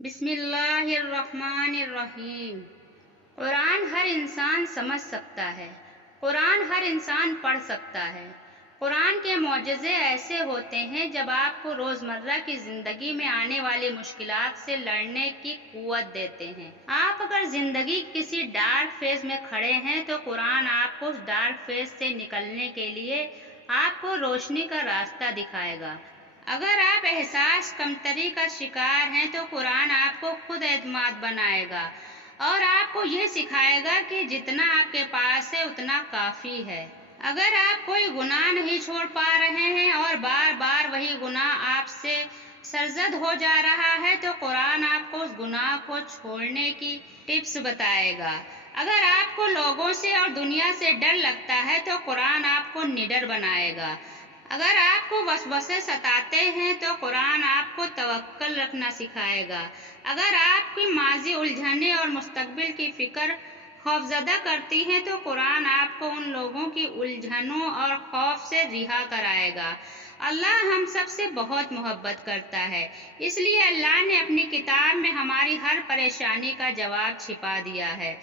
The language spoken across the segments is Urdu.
بسم اللہ الرحمن الرحیم۔ قرآن ہر انسان سمجھ سکتا ہے، قرآن ہر انسان پڑھ سکتا ہے۔ قرآن کے معجزے ایسے ہوتے ہیں جب آپ کو روزمرہ کی زندگی میں آنے والی مشکلات سے لڑنے کی قوت دیتے ہیں۔ آپ اگر زندگی کی کسی ڈارک فیز میں کھڑے ہیں تو قرآن آپ کو اس ڈارک فیز سے نکلنے کے لیے آپ کو روشنی کا راستہ دکھائے گا۔ اگر آپ احساس کمتری کا شکار ہیں تو قرآن آپ کو خود اعتماد بنائے گا اور آپ کو یہ سکھائے گا کہ جتنا آپ کے پاس ہے اتنا کافی ہے۔ اگر آپ کوئی گناہ نہیں چھوڑ پا رہے ہیں اور بار بار وہی گناہ آپ سے سرزد ہو جا رہا ہے تو قرآن آپ کو اس گناہ کو چھوڑنے کی ٹپس بتائے گا۔ اگر آپ کو لوگوں سے اور دنیا سے ڈر لگتا ہے تو قرآن آپ کو نڈر بنائے گا۔ اگر آپ کو وسوسے ستاتے ہیں تو قرآن آپ کو توکل رکھنا سکھائے گا۔ اگر آپ کی ماضی الجھنیں اور مستقبل کی فکر خوفزدہ کرتی ہیں تو قرآن آپ کو ان لوگوں کی الجھنوں اور خوف سے رہا کرائے گا۔ اللہ ہم سب سے بہت محبت کرتا ہے، اس لیے اللہ نے اپنی کتاب میں ہماری ہر پریشانی کا جواب چھپا دیا ہے۔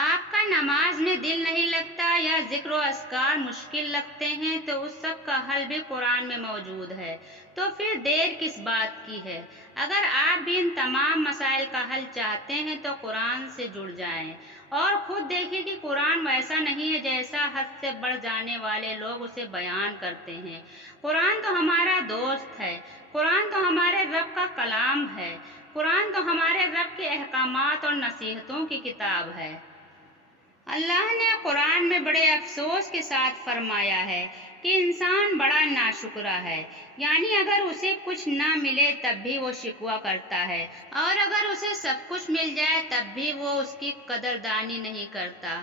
آپ کا نماز میں دل نہیں لگتا یا ذکر و اذکار مشکل لگتے ہیں تو اس سب کا حل بھی قرآن میں موجود ہے، تو پھر دیر کس بات کی ہے؟ اگر آپ بھی ان تمام مسائل کا حل چاہتے ہیں تو قرآن سے جڑ جائیں اور خود دیکھیں کہ قرآن ویسا نہیں ہے جیسا حد سے بڑھ جانے والے لوگ اسے بیان کرتے ہیں۔ قرآن تو ہمارا دوست ہے، قرآن تو ہمارے رب کا کلام ہے، قرآن تو ہمارے رب کے احکامات اور نصیحتوں کی کتاب ہے۔ اللہ نے قرآن میں بڑے افسوس کے ساتھ فرمایا ہے کہ انسان بڑا ناشکرا ہے، یعنی اگر اسے کچھ نہ ملے تب بھی وہ شکوہ کرتا ہے اور اگر اسے سب کچھ مل جائے تب بھی وہ اس کی قدردانی نہیں کرتا۔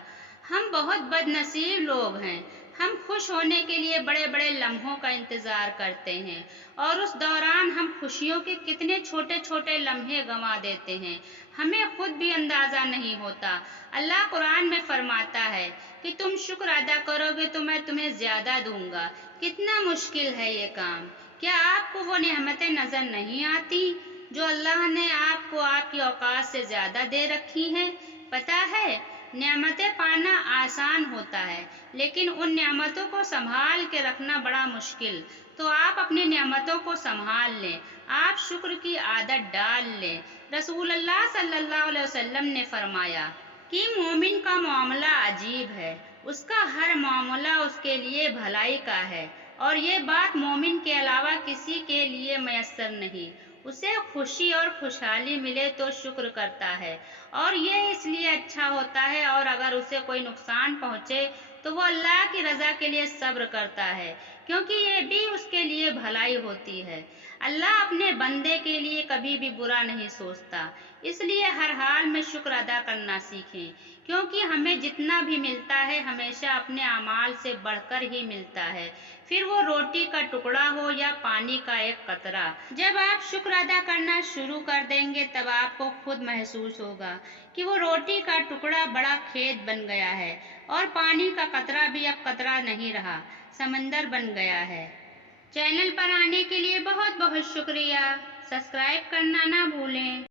ہم بہت بد نصیب لوگ ہیں۔ ہم خوش ہونے کے لیے بڑے بڑے لمحوں کا انتظار کرتے ہیں اور اس دوران ہم خوشیوں کے کتنے چھوٹے چھوٹے لمحے گنوا دیتے ہیں، ہمیں خود بھی اندازہ نہیں ہوتا۔ اللہ قرآن میں فرماتا ہے کہ تم شکر ادا کرو گے تو میں تمہیں زیادہ دوں گا۔ کتنا مشکل ہے یہ کام۔ کیا آپ کو وہ نعمتیں نظر نہیں آتی جو اللہ نے آپ کو آپ کی اوقات سے زیادہ دے رکھی ہیں؟ پتہ ہے، نعمتیں پانا آسان ہوتا ہے لیکن ان نعمتوں کو سنبھال کے رکھنا بڑا مشکل۔ تو آپ اپنی نعمتوں کو سنبھال لیں، آپ شکر کی عادت ڈال لیں۔ رسول اللہ صلی اللہ علیہ وسلم نے فرمایا کہ مومن کا معاملہ عجیب ہے، اس کا ہر معاملہ اس کے لیے بھلائی کا ہے اور یہ بات مومن کے علاوہ کسی کے لیے میسر نہیں۔ اسے خوشی اور خوشحالی ملے تو شکر کرتا ہے اور یہ اس لیے اچھا ہوتا ہے، اور اگر اسے کوئی نقصان پہنچے تو وہ اللہ کی رضا کے لیے صبر کرتا ہے کیونکہ یہ بھی اس کے لیے بھلائی ہوتی ہے۔ اللہ اپنے بندے کے لیے کبھی بھی برا نہیں سوچتا، اس لیے ہر حال میں شکر ادا کرنا سیکھیں کیونکہ ہمیں جتنا بھی ملتا ہے ہمیشہ اپنے اعمال سے بڑھ کر ہی ملتا ہے، پھر وہ روٹی کا ٹکڑا ہو یا پانی کا ایک قطرہ۔ جب آپ شکر ادا کرنا شروع کر دیں گے تب آپ کو خود محسوس ہوگا کہ وہ روٹی کا ٹکڑا بڑا کھیت بن گیا ہے اور پانی کا قطرہ بھی اب قطرہ نہیں رہا، سمندر بن گیا ہے۔ چینل پر آنے کے لیے بہت بہت شکریہ۔ سبسکرائب کرنا نہ بھولیں۔